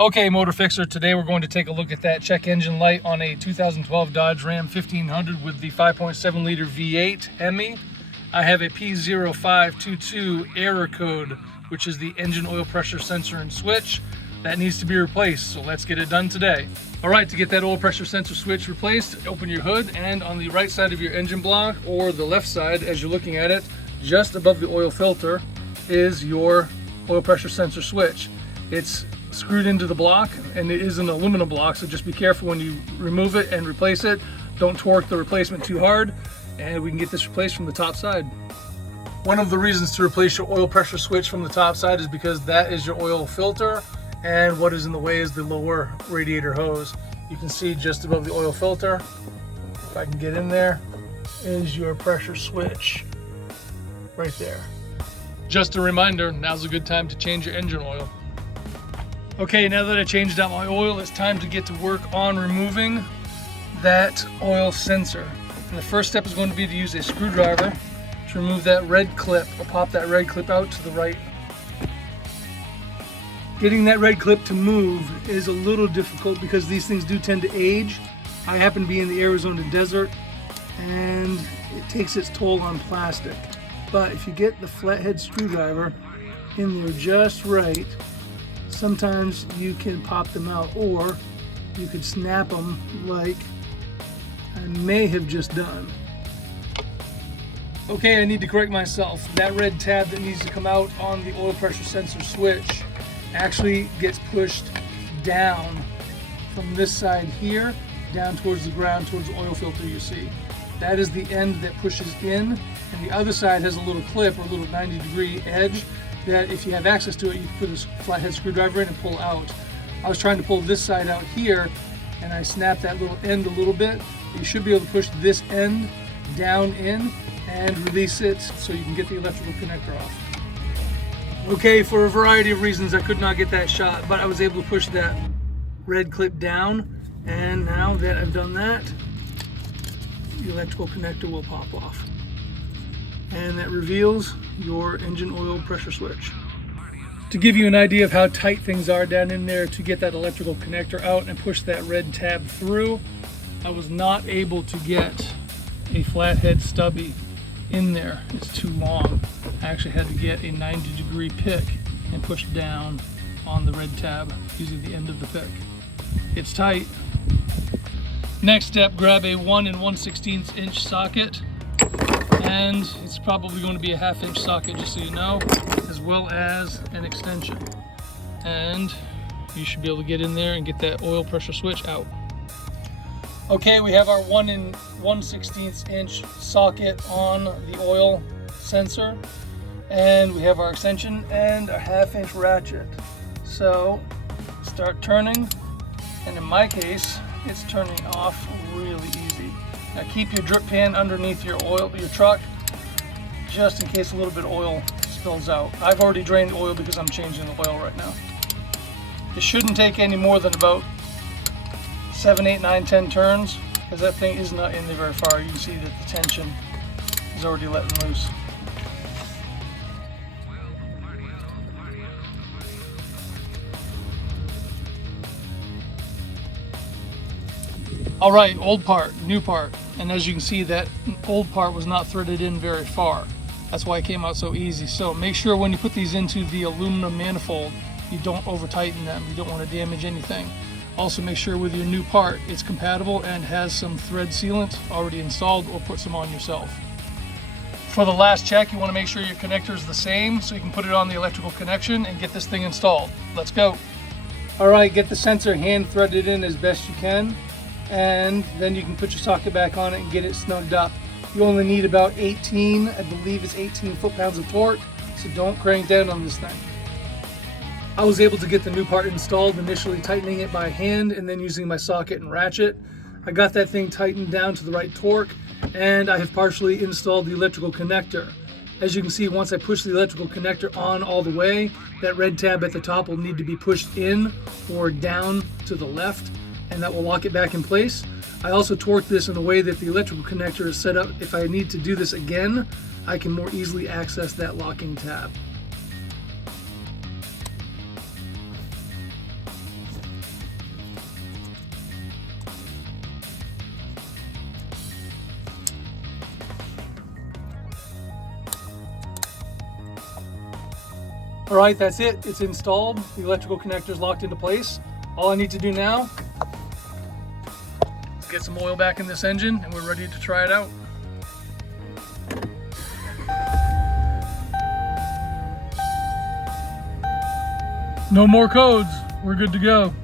Okay, Motofixr, today we're going to take a look at that check engine light on a 2012 Dodge Ram 1500 with the 5.7 liter V8 Hemi. I have a P0522 error code, which is the engine oil pressure sensor and switch. That needs to be replaced, so let's get it done today. All right, to get that oil pressure sensor switch replaced, open your hood, and on the right side of your engine block, or the left side as you're looking at it, just above the oil filter is your oil pressure sensor switch. It's screwed into the block, and it is an aluminum block, so just be careful when you remove it and replace it. Don't torque the replacement too hard, and we can get this replaced from the top side. One of the reasons to replace your oil pressure switch from the top side is because that is your oil filter, and what is in the way is the lower radiator hose. You can see just above the oil filter, if I can get in there, is your pressure switch right there. Just a reminder, now's a good time to change your engine oil. Okay, now that I changed out my oil, it's time to get to work on removing that oil sensor. And the first step is going to be to use a screwdriver to remove that red clip. I'll pop that red clip out to the right. Getting that red clip to move is a little difficult because these things do tend to age. I happen to be in the Arizona desert, and it takes its toll on plastic. But if you get the flathead screwdriver in there just right, sometimes you can pop them out, or you could snap them like I may have just done. Okay, I need to correct myself. That red tab that needs to come out on the oil pressure sensor switch actually gets pushed down from this side here, down towards the ground, towards the oil filter you see. That is the end that pushes in, and the other side has a little clip or a little 90-degree edge that if you have access to it, you can put a flathead screwdriver in and pull out. I was trying to pull this side out here, and I snapped that little end a little bit. You should be able to push this end down in and release it so you can get the electrical connector off. Okay, for a variety of reasons I could not get that shot, but I was able to push that red clip down, and now that I've done that, the electrical connector will pop off. And that reveals your engine oil pressure switch. To give you an idea of how tight things are down in there to get that electrical connector out and push that red tab through, I was not able to get a flathead stubby in there. It's too long. I actually had to get a 90-degree pick and push down on the red tab using the end of the pick. It's tight. Next step, grab a 1 1/16 inch socket, and it's probably going to be a 1/2 inch socket, just so you know, as well as an extension. And you should be able to get in there and get that oil pressure switch out. Okay, we have our 1 1/16 inch socket on the oil sensor, and we have our extension and a 1/2 inch ratchet. So start turning, and in my case, it's turning off really easy. Now keep your drip pan underneath your truck, just in case a little bit of oil spills out. I've already drained the oil because I'm changing the oil right now. It shouldn't take any more than about 7, 8, 9, 10 turns, because that thing is not in there very far. You can see that the tension is already letting loose. All right, old part, new part. And as you can see, that old part was not threaded in very far. That's why it came out so easy. So make sure when you put these into the aluminum manifold, you don't over tighten them. You don't want to damage anything. Also make sure with your new part, it's compatible and has some thread sealant already installed, or put some on yourself. For the last check, you want to make sure your connector is the same so you can put it on the electrical connection and get this thing installed. Let's go. All right, get the sensor hand threaded in as best you can, and then you can put your socket back on it and get it snugged up. You only need about 18, I believe it's 18 foot-pounds of torque, so don't crank down on this thing. I was able to get the new part installed, initially tightening it by hand and then using my socket and ratchet. I got that thing tightened down to the right torque, and I have partially installed the electrical connector. As you can see, once I push the electrical connector on all the way, that red tab at the top will need to be pushed in or down to the left, and that will lock it back in place. I also torqued this in a way that the electrical connector is set up. If I need to do this again, I can more easily access that locking tab. All right, that's it. It's installed. The electrical connector is locked into place. All I need to do now is get some oil back in this engine and we're ready to try it out. No more codes. We're good to go.